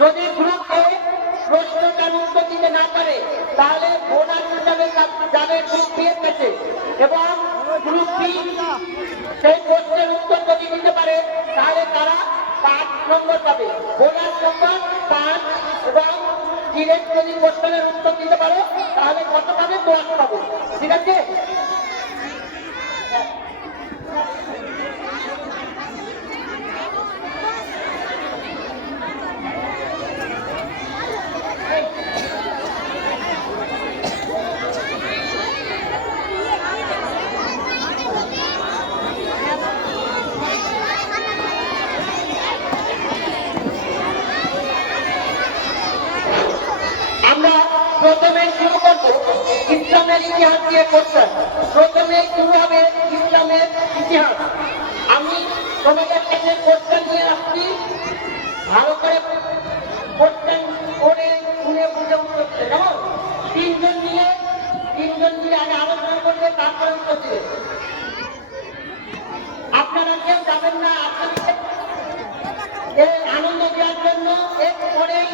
যদি গ্রুপ এ প্রশ্নটার উত্তর দিতে না পারে তাহলে বোনাস হিসাবে যাবে গ্রুপ বি এর কাছে, এবং গ্রুপ বি সেই প্রশ্নের উত্তর যদি দিতে পারে তাহলে তারা 5 নম্বর পাবে, বোনাস নম্বর 5। এবং ডিরেক্ট যদি প্রশ্নের উত্তর দিতে পারো তাহলে কত পাবে? 10 পাবে। ঠিক আছে? প্রথমে শুরু করবো ইসলামের ইতিহাস দিয়ে কোশ্চেন। প্রথমে শুরু হবে ইসলামের ইতিহাস। আমি তোমাদের কাছে কোশ্চেন নিয়ে আসছি, ভালো করে কোশ্চেন করে শুনে বুঝে উত্তর দিতে। যেমন তিনজন নিয়ে আগে আলোচনা করবে, তারপরে উত্তর দিবে। আপনারা কেউ যাবেন না, আপনাদের আনন্দ দেওয়ার জন্য এরপরেই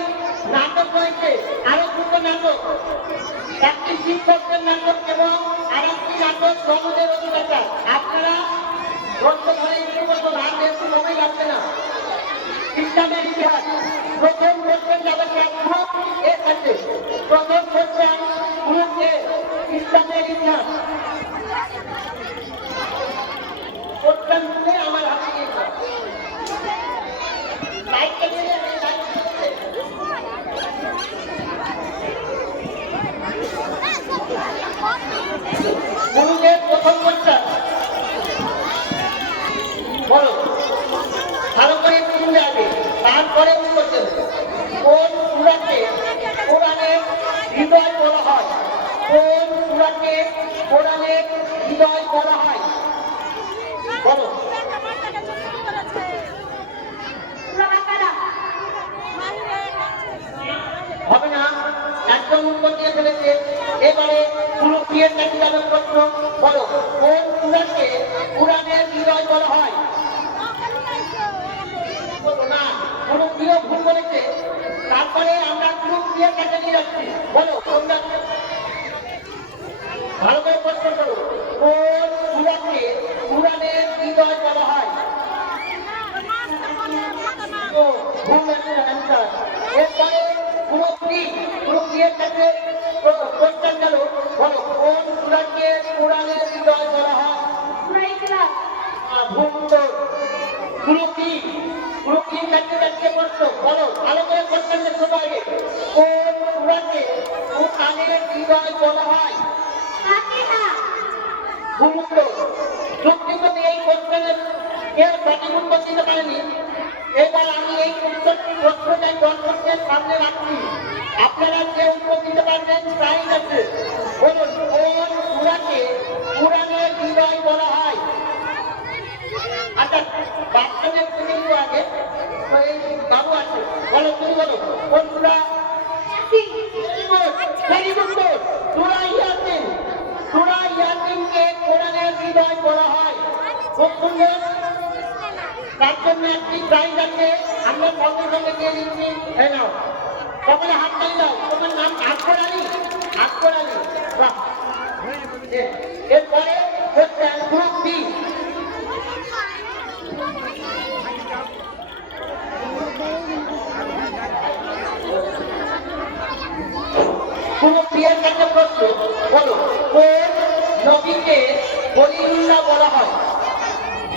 নাটক হয়েছে, আরো দুটো নাটক, একটি শিক্ষকদের নাটক এবং আরেকটি নাটক সমাজের অধিকার। আপনারা ধৈর্য ধরে একটু বছর আর একটু সময় লাগবে না। ইসলামের ইতিহাস প্রথম কোশ্চেন যাবে গ্রুপ এর কাছে। প্রথম কোশ্চেন গ্রুপ এ, ইসলামের ইতিহাস। কোশ্চেন শুনে আমার হাতে দিয়ে গুরুদেব প্রথম কোশ্চেন বলো, ভালো করে শুনলে আগে, তারপরে উত্তর দেবে। কোন সূরাকে কোরআনের হৃদয় বলা হয়? কোন সূরাকে কোরআনের হৃদয় বলা হয়? বলো। হবে না, একদম উত্তর দিয়ে ফেলেছে। এবারে পুরো বিয়ের কাছে যাবে প্রশ্ন, বলো কোন সূরাকে কোরআনের হৃদয় বলা হয়? না, কোনো প্রিয় ভুল বলেছে। তারপরে আমরা গ্রুপ বিয়ের কাছে নিয়ে যাচ্ছি, বলো কোনটা? ভালো করে প্রশ্ন করো, কোন সূরাকে কোরআনের হৃদয় বলা হয়? ভুল অ্যান্সার। এরপরে গ্রুপ বিয়ের কাছে কোশ্চেন গেল, বলো কোন সূরাকে কোরআনের হৃদয় বলা হয়? ভুল উত্তর। গ্রুপ বি কাছে যাচ্ছে প্রশ্ন, বলো ভালো করে কোশ্চেন শোনো আগে, কোন সূরাকে কোরআনের হৃদয় বলা হয়? ভুল উত্তর। দুঃখিত, এই কোশ্চেনের কেউ সঠিক উত্তর দিতে পারেনি। এবার আমি এই প্রশ্নটাই দর্শকদের সামনে রাখছি, আপনারা যে উত্তর দিতে পারবেন প্রাইজ আছে। বলুন কোন সূরাকে কোরআনের হৃদয় বলা হয়? আচ্ছা, বাচ্চাদের তুমি আগে এই বাবু আছে, বলো তুমি বলো কোন সূরা? সূরা ইয়াসিনকে কোরআনের হৃদয় বলা হয়। খুব সুন্দর, তার জন্য একটি প্রাইজ আছে, আমরা সঙ্গে সঙ্গে দিয়ে দিচ্ছি। এই নাও, সকলে হাত তালি দাও। তোমার নাম আকবর আলী? আকবর আলী, বাহ। এরপরে গ্রুপ বি, গ্রুপ বি এর কাছে প্রশ্ন, বলো কোন নবীকে খলিলুল্লাহ বলা হয়?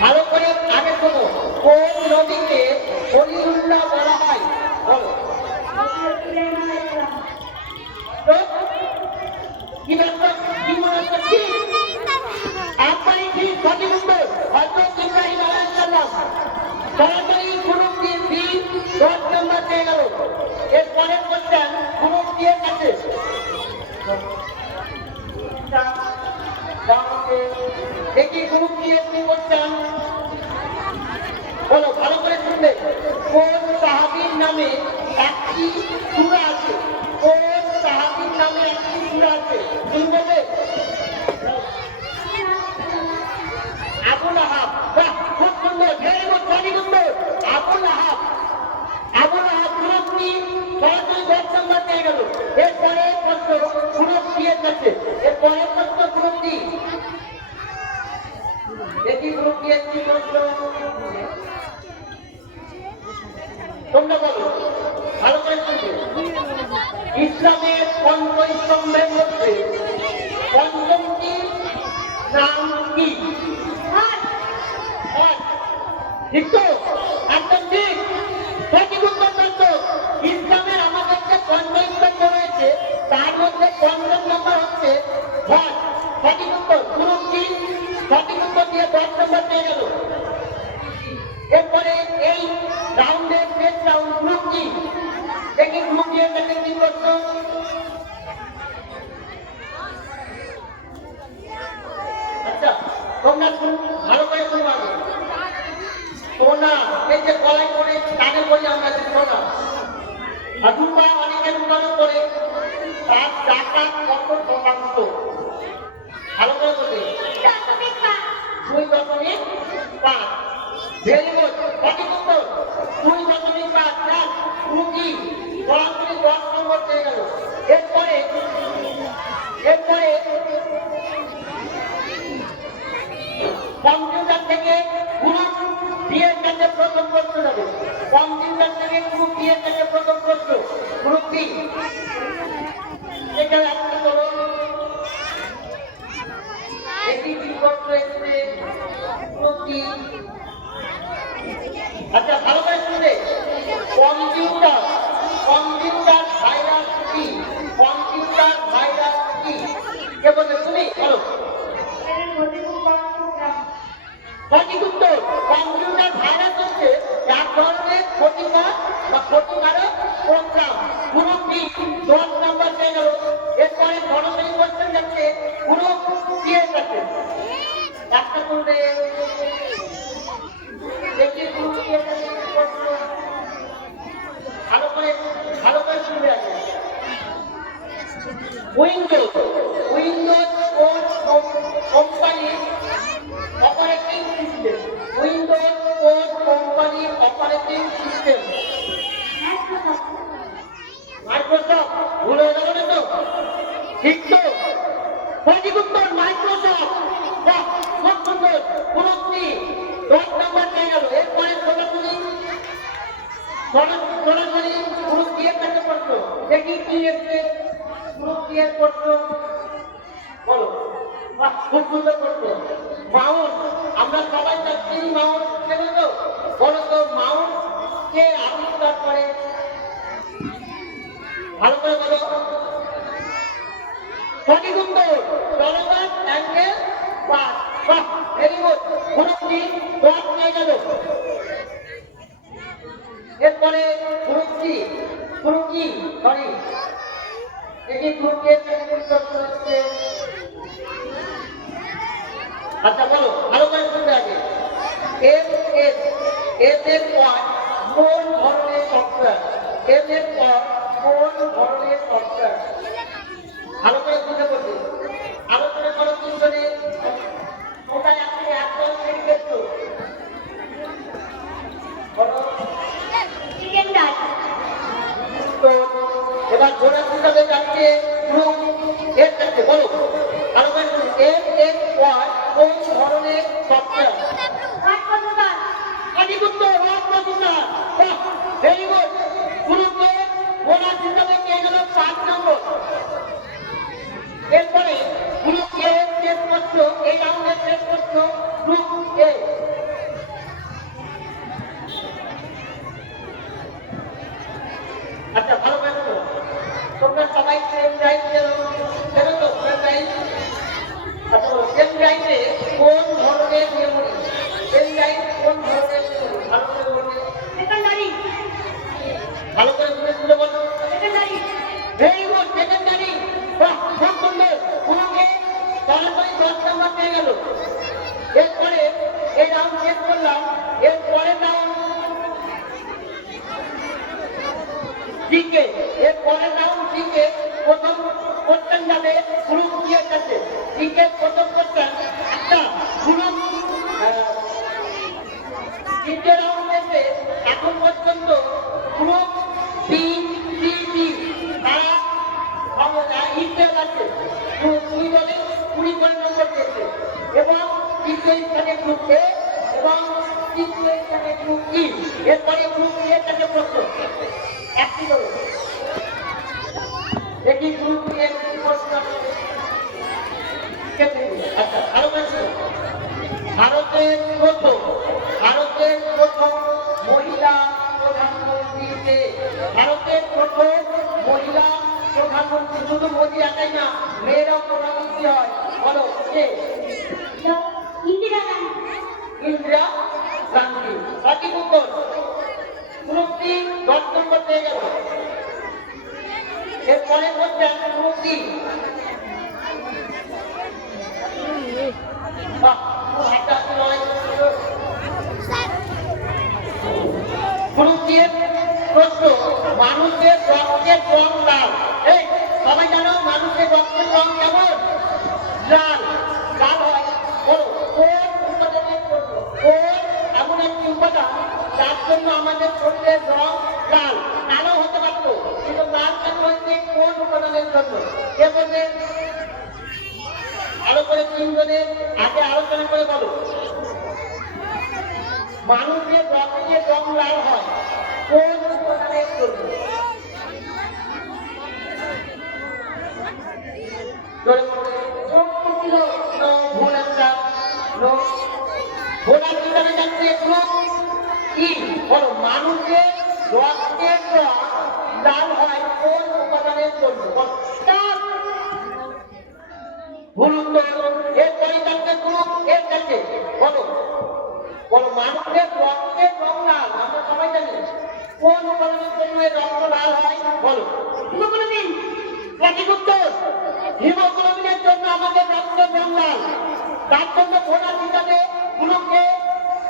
ভালো করে আগে শোনো, কোন নদীকে খলিলুল্লাহ বলা হয়? বলো। কি ব্যাপার, কি মনে হচ্ছে? একবারই ঠিক, সঠিক উত্তর হযরত ইব্রাহিম আলাইহিস সালাম। সরাসরি গ্রুপ বি 10 নম্বর পেয়ে গেল। এর পরের কোশ্চেন গ্রুপ বি এর কাছে। দেখি গ্রুপ বি এর কি কোশ্চেন, বলো ভালো করে শুনবে। কোন সাহাবীর নামে একটি সূরা আছে? কোন সাহাবীর নামে একটি সূরা আছে? শুনবে? আবু লাহাব। বাহ, খুব সুন্দর, ভেরি গুড, সঠিক উত্তর আবু লাহাব। আবু লাহাব গ্রুপ বি তোমরা বলো ভালো করে শুনবে। ইসলামের পঞ্চস্তম্ভের মধ্যে পঞ্চমটি নাম কি? ঠিক তো? একদম ঠিক। সঠিক উত্তর তো। ইসলামের আমাদের যে পঞ্চস্তম্ভ রয়েছে তার মধ্যে পঞ্চম নম্বর হচ্ছে হজ। সঠিক উত্তর। গুরু কি? সঠিক উত্তর দিয়ে 10 নম্বর পেয়ে গেল। এরপরে এই রাউন্ডের শেষ রাউন্ড গ্রুপ কি? দেখি গ্রুপ দিয়ে দেখে কি করছো। আচ্ছা তোমরা ভালো করে শুনবো। সোনা এই যে গলায় করে কানে করে আমরা যে সোনা রূপা অনেকের উৎপাদন করে তার টাকা কত শতাংশ? ভালো করে বলবে। 2.5। Very good. সঠিক উত্তর 2.5। রুগী সরাসরি 10 নম্বর পেয়ে গেল। এরপরে কম্পিউটার থেকে গ্রুপ ডি এর কাছে প্রথম প্রশ্ন যাবে। কম্পিউটার থেকে গ্রুপ ডি এর কাছে প্রথম প্রশ্ন। গ্রুপ ডি এখানে একটা করো। এটি কি প্রশ্ন এসেছে? Group D. আচ্ছা ভালো করে শুনবে। কম্পিউটার ভাইরাস কি? কম্পিউটার ভাইরাস কি? কে বলবে? তুমি বলো। সঠিক উত্তর। কম্পিউটার ভাইরাস হচ্ছে এক ধরনের ক্ষতিকর বা ক্ষতিকারক প্রোগ্রাম। গ্রুপ বি 10 নম্বর পেয়ে গেল। এরপরে সরাসরি কোশ্চেন যাচ্ছে গ্রুপ সি এর কাছে। একটা করবে দেখি গ্রুপ সি এর কাছে কি প্রশ্ন। ভালো করে শুনবে আগে। Windows company operating system. Windows company operating system. Microsoft. ভুল হয়ে গেল না তো? ঠিক তো? সঠিক উত্তর মাইক্রোসফট। বাহ খুব সুন্দর। পুরোপুরি 10 নম্বর পেয়ে গেল। এরপরে সরাসরি গ্রুপ ডি এর কাছে প্রশ্ন। দেখি কি এসছে গ্রুপ ডি এর প্রশ্ন। বলো। বাহ খুব সুন্দর প্রশ্ন। মাউস। আমরা সবাই চাচ্ছি মাউস কেন তো? বলো তো মাউস কে আবিষ্কার করে? ভালো করে বলো। সঠিক উত্তর জনগণ অ্যাঙ্গেল বাস। বাহ ভেরি গুড। গ্রুপ ডি 10 পেয়ে গেল। এরপরে গ্রুপ ই সরি দেখি গ্রুপ এর প্রশ্ন হচ্ছে। আচ্ছা বলো ভালো করে শুনবে আগে। এস এর পর কোন ধরনের সফটওয়্যার? এস এর পর কোন ধরনের সফটওয়্যার? ভালো করে বুঝে বলবে। আলোচনা করো তিনজনে। ওটাই আপনি একদম ঠিক দেখছো। বলো। এবার ঘোড়া হিসাবে যাচ্ছে গ্রুপ এর কাছে। বলো ভালো করে শুনুন। এর পর কোন ধরনের সফটওয়্যার? সঠিক উত্তর ওয়ার্ড প্রসেসর। বাহ ভেরি গুড। গ্রুপে ঘোড়া হিসাবে পেয়ে গেল 5 নম্বর। এরপরে গ্রুপ এ শেষ প্রশ্ন। এই রাউন্ডের শেষ প্রশ্ন গ্রুপ এ। আচ্ছা ভালো করে শোনো। তোমরা সবাই সেম রাইট জানো তো? Same right. আচ্ছা সেম রাইটে কোন ধরনের মেমোরি? সেম রাইট কোন ধরনের মেমোরি? ভালো করে বলবে। সেকেন্ডারি। ভালো করে শুনে বলো। সেকেন্ডারি। Very good. সেকেন্ডারি। বাহ খুব সুন্দর। পুরোকে সরাসরি 10 নম্বর পেয়ে গেল। এরপরে এই রাউন্ড শেষ করলাম। এর পরের রাউন্ড জিকে। এর পরের রাউন্ড জিকে। প্রথম কোশ্চেন যাবে গ্রুপ ডি এর কাছে। জিকে প্রথম কোশ্চেন একটা গ্রুপ দ্বিতীয় রাউন্ড এসে এখন পর্যন্ত গ্রুপ বি সি ডি তারা ইন্টেল আছে 2 দলে 20 করে নম্বর পেয়েছে এবং তৃতীয় স্থানে গ্রুপ এ এবং তৃতীয় স্থানে গ্রুপ ই। এরপরে গ্রুপ ই এর কাছে প্রশ্ন। কে? ভারতের প্রথম মহিলা প্রধানমন্ত্রী, শুধু মোদী একাই না, মেয়েরাও প্রধানমন্ত্রী হয়। বলো কে? ইন্দিরা গান্ধী। ইন্দিরা গান্ধী। সঠিক উত্তর। মুক্তি 10 নম্বর পেয়ে গেল। এরপরে হচ্ছে মুক্তি। বাহ, খুব হাঁটাহাঁটি নয়। মুক্তির প্রশ্ন, মানুষের রক্তের রং লাল। এই সবাই জানো মানুষের রক্তের রং কেমন? লাল। লাল হয় বলো কোন উপাদানের জন্য? কোন এমন একটি উপাদান যার জন্য আমাদের শরীরের রং লাল? কালো হতে পারতো, কিন্তু লাল কেন হয়েছে? কোন উপাদানের জন্য? কে বলবে? ভালো করে তিনজনের আগে আলোচনা করে বলো। মানুষের রক্তের রং লাল হয় কোন উপাদানের জন্য? ভুল একটা ভোলার ঠিকানা যাচ্ছে একটু কি বলো, মানুষের রক্তের রং লাল হয় কোন উপাদানের জন্য? ভুল উত্তর। এরপরে যাচ্ছে গ্রুপ এর কাছে। বলো বলো, মানুষের রক্তের রং লাল আমরা সবাই জানি, কোন উপাদানের জন্য এর রক্ত লাল হয়? বলো। হিমোগ্লোবিন। সঠিক উত্তর। হিমোগ্লোবিনের জন্য আমাদের রক্তের রং লাল। তার জন্য ভোটার হিসাবে গ্রুপকে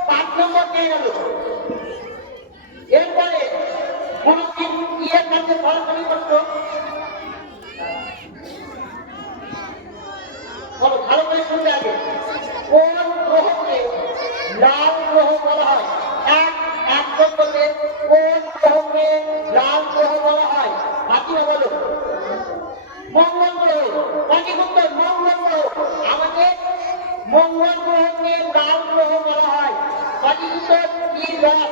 5 নম্বর পেয়ে গেল। এরপরে গ্রুপ ইয়ের কাছে সরাসরি প্রশ্ন। বলো ভালো করে শুনবে আগে। কোন গ্রহকে লাল গ্রহ বলা হয়? এক বলতে কোন গ্রহকে লাল গ্রহ বলা হয়? হাতিমা বলো। মঙ্গল গ্রহ। সঠিক উত্তর, মঙ্গল গ্রহ। আমাদের মঙ্গল গ্রহকে লাল গ্রহ বলা হয়। সঠিক উত্তর কি? রথ।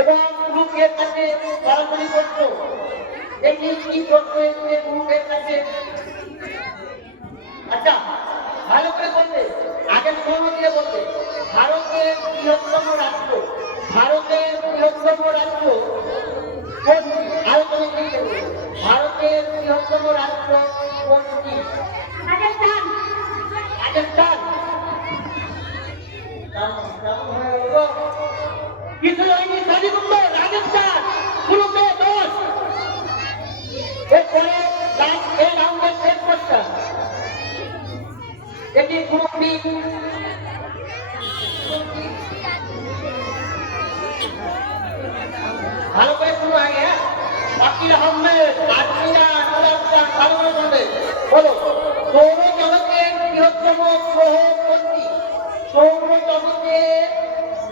এবং গ্রুপের কাছে সরাসরি প্রশ্ন। দেখি কি প্রশ্ন এসেছে গ্রুপের কাছে। আচ্ছা ভালো করে বলবে, আগে মনে দিয়ে বলবে। ভারতের বৃহত্তম রাষ্ট্র, ভারতের বৃহত্তম রাষ্ট্র কোনটি? আলোচনা থেকে ভারতের বৃহত্তম রাষ্ট্র কোনটি? রাজস্থান। রাজস্থান। কিছু হয়নি, সঠিক উত্তর রাজস্থান। গ্রুপে 10। এরপরে এই রাউন্ডের শেষ কোশ্চেন। এটি গ্রুপ বি। ভালো করে শুনো আগে। হ্যাঁ, আকিল আহমেদ, আজমিরা, নুরাফজান, ভালো করে শুনবে। বলো সৌরজগতের বৃহত্তম গ্রহ কোনটি? সৌরজগতের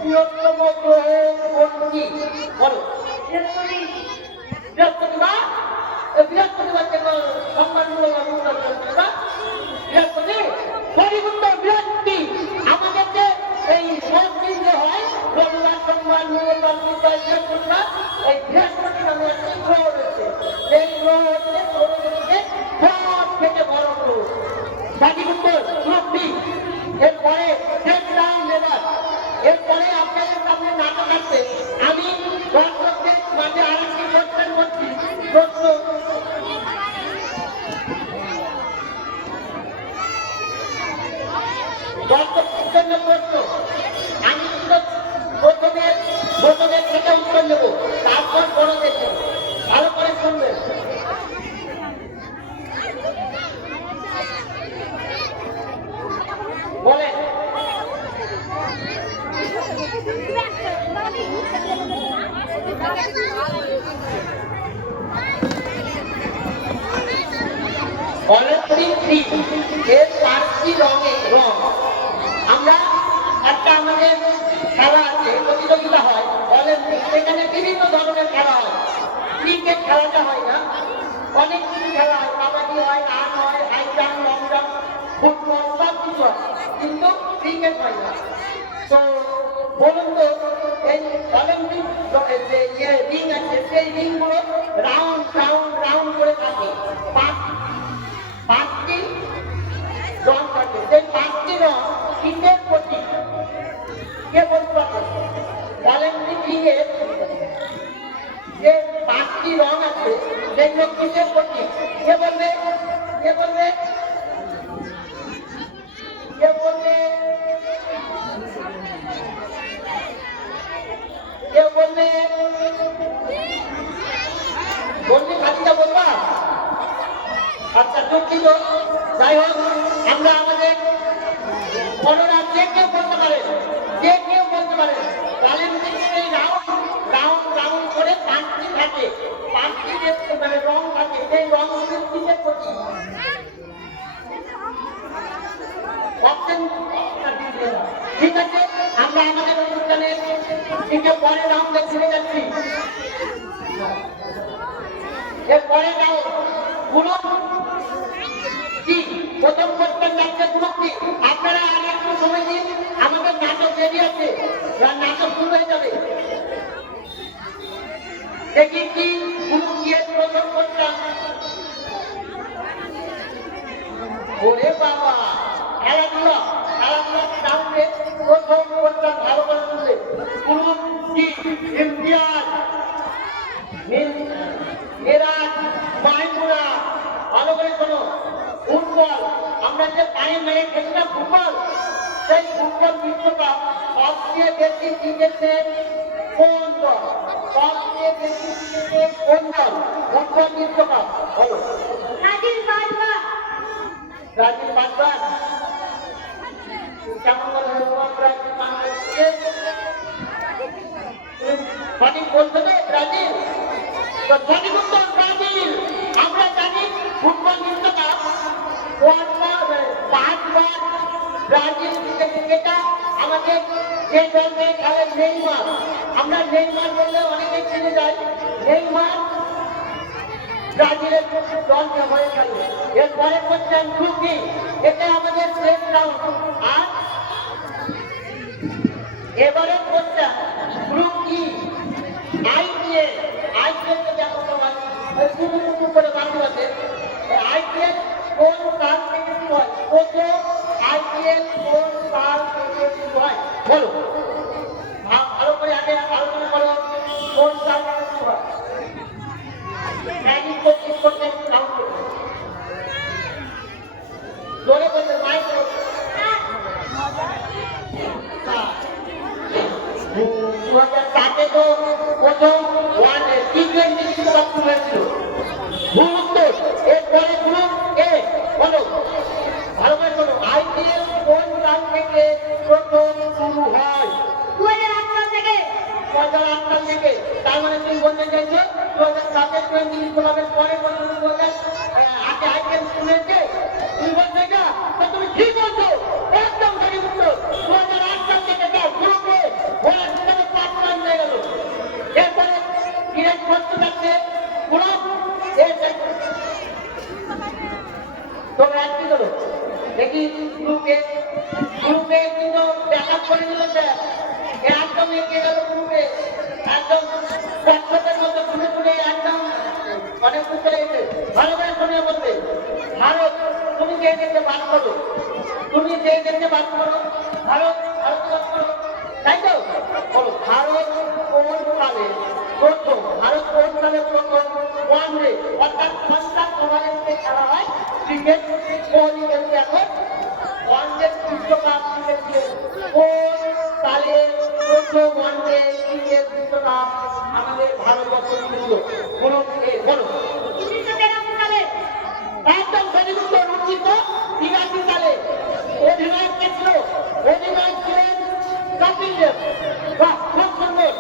বৃহত্তম গ্রহ কোনটি? বলো। বৃহস্পতিবার। বৃহস্পতিবার কেন সম্মানমূলক অনুষ্ঠান করছে না? বৃহস্পতি। সঠিক উত্তর বৃহস্পতি। আমাদের যে এই মসজিদ যে হয় রবিবার, সোমবার, মঙ্গলবার, বুধবার, বৃহস্পতিবার, এই বৃহস্পতি নামে একটি গ্রহ রয়েছে। সেই গ্রহ হচ্ছে সৌরজগতের সব থেকে বড় গ্রহ। সঠিক উত্তর বৃহস্পতি। এরপরে এরপরে আপনাদের সামনে নাটক আছে। আমি দর্শকদের মাঝে আরেকটি কোশ্চেন করছি। প্রশ্ন দর্শকদের জন্য প্রশ্ন। আমি কিন্তু প্রথমে থেকে উত্তর নেব, তারপর বড় দেখব। ভালো করে শুনবেন। বলেন। অলিম্পিক থিম এর 5টি রং। আমরা একটা আমাদের খেলা আছে, প্রতিযোগিতা হয় অলিম্পিক, সেখানে বিভিন্ন ধরনের খেলা হয়। ক্রিকেট খেলাটা হয় না, অনেক কিছু খেলা হয়। কাবাডি হয়, রান হয়, high jump, long jump, football, সব কিছু হয়, কিন্তু ক্রিকেট হয় না। তো বলুন তো এই অলিম্পিক যে রিং আছে, সেই রিংগুলো রাউন্ড রাউন্ড রাউন্ড করে থাকে। 5টি রং থাকে। সেই 5টি রং কিসের প্রতীক? কে বলতে পারবে? অলিম্পিক রিংয়ের রং আছে যেগুলো কিসের প্রতীক? কে বলবে? কে বলবে? কে বলবে? কে বলবে? বলবি খালিটা বলবা? আচ্ছা দুঃখিত। যাই হোক, আমরা আমাদের বড়রা যে কেউ বলতে পারে, যে কেউ বলতে পারে। তালের এই রাউন্ড রাউন্ড রাউন্ড করে পাঁচটি থাকে, পাঁচটি যে মানে রং থাকে, সেই রংগুলি কিসের প্রতীক? অপশন ঠিক আছে, আমরা আমাদের অনুষ্ঠানের দিকে পরের রাউন্ডে ফিরে যাচ্ছি। এর পরের রাউন্ড পুরো কি প্রথম কোশ্চেন যাচ্ছে গ্রুপ কি। আপনারা আর একটু সময় দিন, আমাদের নাটক রেডি আছে, নাটক শুরু হয়ে যাবে। দেখি কি গ্রুপ কি এর প্রথম কোশ্চেন। ওরে বাবা, খেলাধুলা খেলাধুলা রাউন্ডে প্রথম কোশ্চেন ভালো করে শুনলে। গ্রুপ কি ইমতিয়াজ, মেরাজ, মাইমুনা, ভালো করে শোনো। ফুটবল, আমরা যে পায়ে মেরে খেলি না ফুটবল, সেই ফুটবল বিশ্বকাপ সবচেয়ে বেশি জিতেছে কোন দল? সবচেয়ে বেশি জিতেছে কোন দল ফুটবল বিশ্বকাপ? বলো। ব্রাজিল পাঁচবার। ব্রাজিল পাঁচবার। কেমন করে ব্রাজিল বাংলাদেশকে সঠিক বলছো তো? ব্রাজিল তো সঠিক উত্তর ব্রাজিল। আমরা জানি ফুটবল বিশ্বকাপ পাঁচবার ব্রাজিল জিতেছে। যেটা আমাদের যে দলকে খেলে নেইমার, আমরা নেইমার বললে অনেকে চিনে যায়। নেইমার ব্রাজিলের দলকে হয়ে খেলে। এরপরে কোশ্চেন গ্রুপ বি, এটা আমাদের শেষ রাউন্ড। আর এবারে কোশ্চেন গ্রুপ ই আইপিএল। আইপিএল তো দেখো সবাই শুরু করে বাকি আছে। আইপিএল কোন সাল থেকে শুরু হয়? প্রথম আইপিএল কোন সাল থেকে শুরু হয়? বলো। ভালো করে আগে আলোচনা করো, কোন সাল থেকে শুরু হয়? ম্যাজিক কোচিং করতে কাউন্ট করো। জোরে বলতে মাইক করো। 2007-এ তো প্রথম T20 বিশ্বকাপ শুরু হয়েছিল। ভুল উত্তর। এরপরে গ্রুপ এ, বলো ভালো করে শোনো। আইপিএল কোন সাল থেকে প্রথম শুরু হয়? 2008 থেকে। 2008 থেকে। তার মানে তুমি বলতে চাইছো 2007-এর T20 বিশ্বকাপের পরে প্রথম 2008-এ আইপিএল শুরু হয়েছে? তুমি বলছো এটা? তো তুমি ঠিক বলছো, একদম সঠিক উত্তর। 2008 সাল থেকে যাও গ্রুপে ওরা সেখানে 5 রান হয়ে গেল। এরপরে ডিরেক্ট করতে যাচ্ছে গ্রুপ এ। তোমরা একটি করো দেখি গ্রুপে। গ্রুপে কিন্তু ব্যাকআপ করে দিল স্যার, একদম এগিয়ে গেল গ্রুপে, একদম পক্ষদের মতো ঘুরে ঘুরে একদম অনেক উত্তরে এসে ভালো করে শুনে বলবে। ভারত, তুমি যে দেশে বাস করো, তুমি যে দেশে বাস করো, ভারত ভারত বাস করো, তাই তো? বলো ভারত কোন সালে প্রথম, ভারত কোন সালে প্রথম ওয়ানডে অর্থাৎ 50 টুর্নামেন্টে খেলা হয় ক্রিকেট, কোহলি খেলছে এখন ওয়ানডে বিশ্বকাপ জিতেছে। কোন সালে প্রথম ওয়ানডে ক্রিকেট বিশ্বকাপ আমাদের ভারতবর্ষ জিতল? বলো। 1983 সালে। একদম সঠিক উত্তর। 1983 সালে। অধিনায়ক কে ছিল? অধিনায়ক ছিলেন কপিল দেব। বাহ, খুব সুন্দর।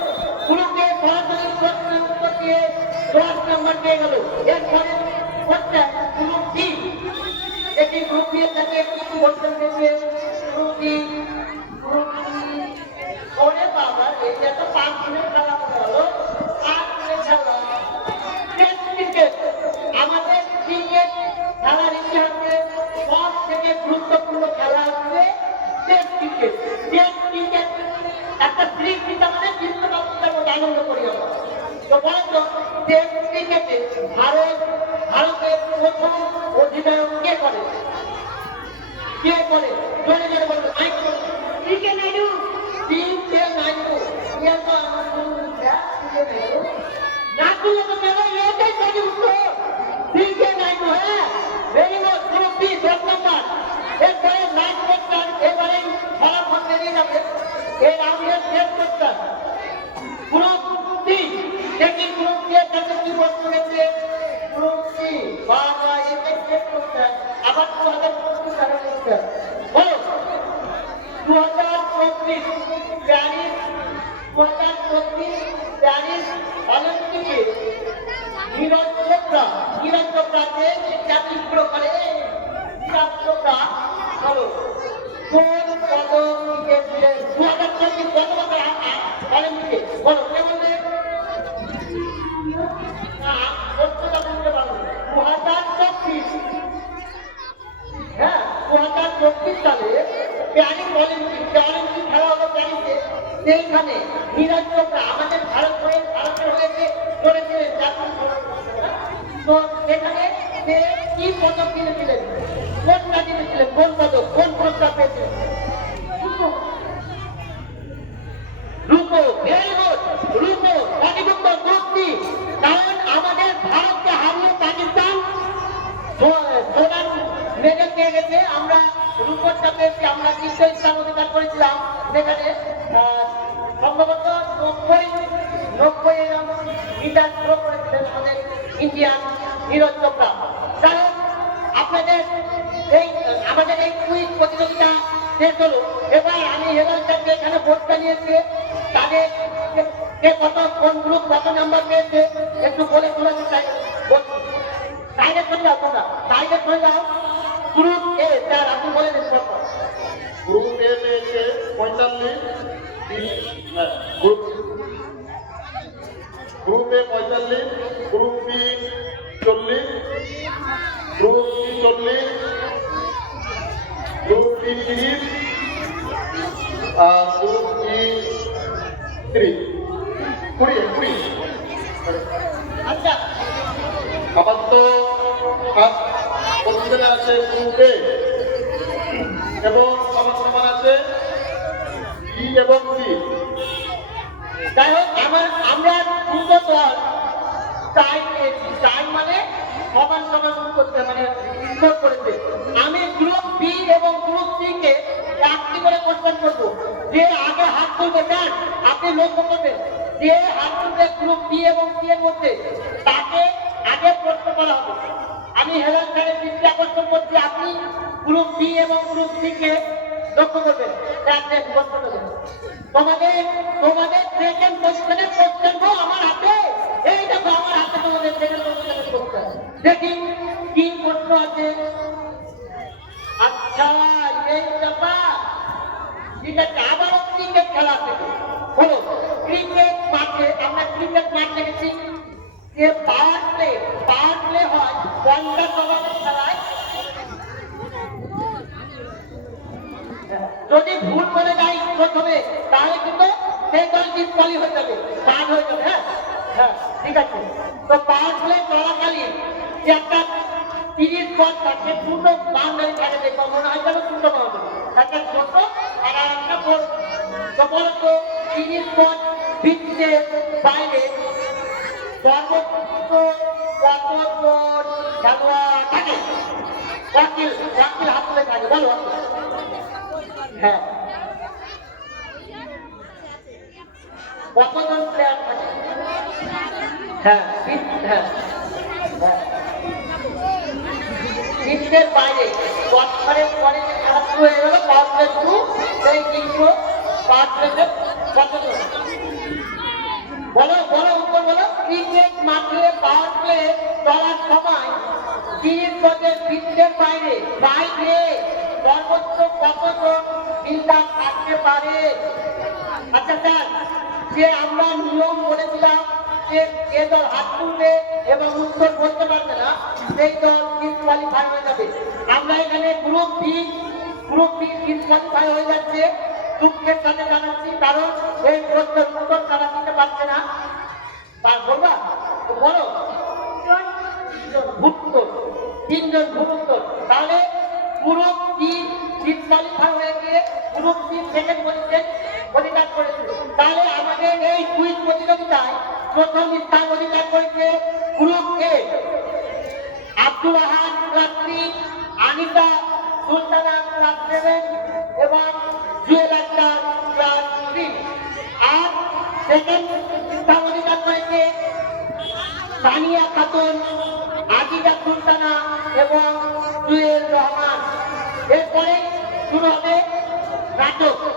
গ্রুপে সরাসরি প্রশ্নের উত্তর দিয়ে 10 নম্বর পেয়ে গেল। এরপরে কোশ্চেন গ্রুপ ডি। এটি গ্রুপ ডি এর সাথে একটু কোশ্চেন দিয়েছে। Group D, group D. ওরে বাবা, এটা তো 5 দিনের খেলা হয়ে গেল। 5 দিনের খেলা। টেস্ট ক্রিকেট, আমাদের ক্রিকেট খেলার ইতিহাসে সব থেকে গুরুত্বপূর্ণ খেলা হচ্ছে টেস্ট ক্রিকেট। টেস্ট ক্রিকেট একটা সিরিজ জিতা মানে বিশ্বকাপ জেতার মতো আনন্দ করি আমরা। তো বলেন তো টেস্ট ক্রিকেটে ভারতের প্রথম অধিনায়ক কে করে? কে করে? জোরে জোরে বলুন। মাইক করুন। কে নাইডু। কে নাইডু। ইয়া তো আমার নাটু তো মেলো দেখি গ্রুপ সি এর কাছে কি প্রশ্ন গেছে। গ্রুপ সি বাবা একে চেক করতে আবার 2025 সালে লিখতে বলো 2024 প্যারিস 2024 প্যারিস অলিম্পিকে নীরজ চোপড়াকে যে জাতিগুলো করে নীরজ চোপড়া বলো কোন পদক জিতেছিলেন 2024 কত বছর অলিম্পিকে বলো কে বলবে? না প্রশ্নটা বলতে পারো 2024 হ্যাঁ 2024 সালে প্যারিস অলিম্পিক খেলা হলো প্যারিসে সেইখানে নীরজ চোপড়া আমাদের ভারতের হয়েছে করেছিলেন তো সেখানে সে কি পদক কিনেছিলেন কোনটা কিনেছিলেন কোন পদক কোন পুরস্কার পেয়েছিলেন? রূপো ভেরি গুড রূপো সঠিক উত্তর দুটি কারণ আমাদের ভারতকে হারিয়ে পাকিস্তান সোনার মেডেল পেয়ে গেছে আমরা রূপরটা পেয়েছি আমরা দ্বিতীয় স্থান অধিকার করেছিলাম সেখানে সম্ভবত 90 মিটার থ্রো করেছিলেন আমাদের ইন্ডিয়ান নীরজ চোপড়া। কারণ আপনাদের আমাদের এই কুইজ প্রতিযোগিতা শেষ হলো এবার আমি হেলালটাকে এখানে ভোটটা নিয়েছে তাদের কে কত কোন গ্রুপ কত নাম্বার পেয়েছে একটু বলে শোনাতে চাই। সাইডে চলে যাও তোমরা সাইডে চলে যাও। গ্রুপ এ স্যার আপনি বলে দিন কত? গ্রুপ এ পেয়েছে 45 group A 45 group B 40 group C 40 group D 30 আর গ্রুপ ই 20 আচ্ছা আবার তো প্রতিদিনে আছে গ্রুপ এ এবং সমান আছে বি এবং সি। যাই হোক আমরা দুটো দল টাই মানে সমান করতে মানে স্কোর করেছে। আমি গ্রুপ বি এবং গ্রুপ সি কে একটি করে কোশ্চেন করবো যে আগে হাত তুলবে স্যার আপনি লক্ষ্য করবেন যে হাত তুলবে গ্রুপ বি এবং সি এর মধ্যে তাকে আগে প্রশ্ন করা হবে। আমি হেলাল স্যারের দৃষ্টি আকর্ষণ করছি আপনি গ্রুপ বি এবং গ্রুপ সি কে লক্ষ্য করবেন তোমাদের সেকেন্ড কোশ্চেনের কোশ্চেন আমার হাতে এই দেখো আমার হাতে তোমাদের সেকেন্ড কোশ্চেনের কোশ্চেন দেখি কি প্রশ্ন আছে। আচ্ছা এই ব্যাপার ঠিক আছে আবারও ক্রিকেট খেলা থেকে হলো ক্রিকেট মাঠে আমরা ক্রিকেট মাঠ দেখেছি যে পাওয়ার প্লে হয় 50 ওভারের খেলায়। যদি ভুল করে যাই প্রথমে তাহলে কিন্তু সেই দল ডিসকালি হয়ে যাবে বাদ হয়ে যাবে। হ্যাঁ হ্যাঁ ঠিক আছে তো পাওয়ার প্লে চলাকালীন যে একটা 30 বল থাকে দুটো বাউন্ডারি থাকে দেখবো মনে হয় যেন দুটো বাউন্ডারি একটা ছোট আর একটা বড় তো বলতো 30 বল ভিত্তিতে বাইরে সর্বোচ্চ কতজন খেলোয়াড় থাকে? ওয়াকিল হাত তুলে থাকে বলো। হ্যাঁ কতজন প্লেয়ার থাকে? হ্যাঁ পিচের বাইরে বছরের পরে যে খেলা শুরু হয়ে গেল পাওয়ার প্লে শুরু সেই কিন্তু পাওয়ার প্লেতে কতজন বলো উত্তর বলো। ক্রিকেট মাঠে পাওয়ার প্লে চলার সময় 30 গজের পিচের বাইরে সর্বোচ্চ কতজন ফিল্ডার থাকতে পারে? আচ্ছা স্যার যে আমরা নিয়ম বলেছিলাম যে দল হাত তুলবে এবং উত্তর বলতে পারবে না সেই দল ডিসকোয়ালিফাই হয়ে যাবে। আমরা এখানে গ্রুপ বি ডিসকোয়ালিফাই হয়ে যাচ্ছে দুঃখের সাথে জানাচ্ছি কারণ এই প্রশ্নের উত্তর তারা দিতে পারছে না। বলবা বলো তিনজন ভুল উত্তর তাহলে গ্রুপ বি ডিসকোয়ালিফাই হয়ে গিয়ে গ্রুপ সি সেকেন্ড পজিশন অধিকার করেছে। তাহলে আমাদের এই কুইজ প্রতিযোগিতায় প্রথম স্থান অধিকার করেছে গ্রুপ এ আব্দুল আহাদ ক্লাস 3 আনিতা সুলতানা ক্লাস 7 এবং জুয়েল আক্তার ক্লাস 3 আর সেকেন্ড স্থান অধিকার করেছে সানিয়া খাতুন, আজিজা সুলতানা এবং জুয়েল রহমান। এরপরে শুরু হবে নাটক।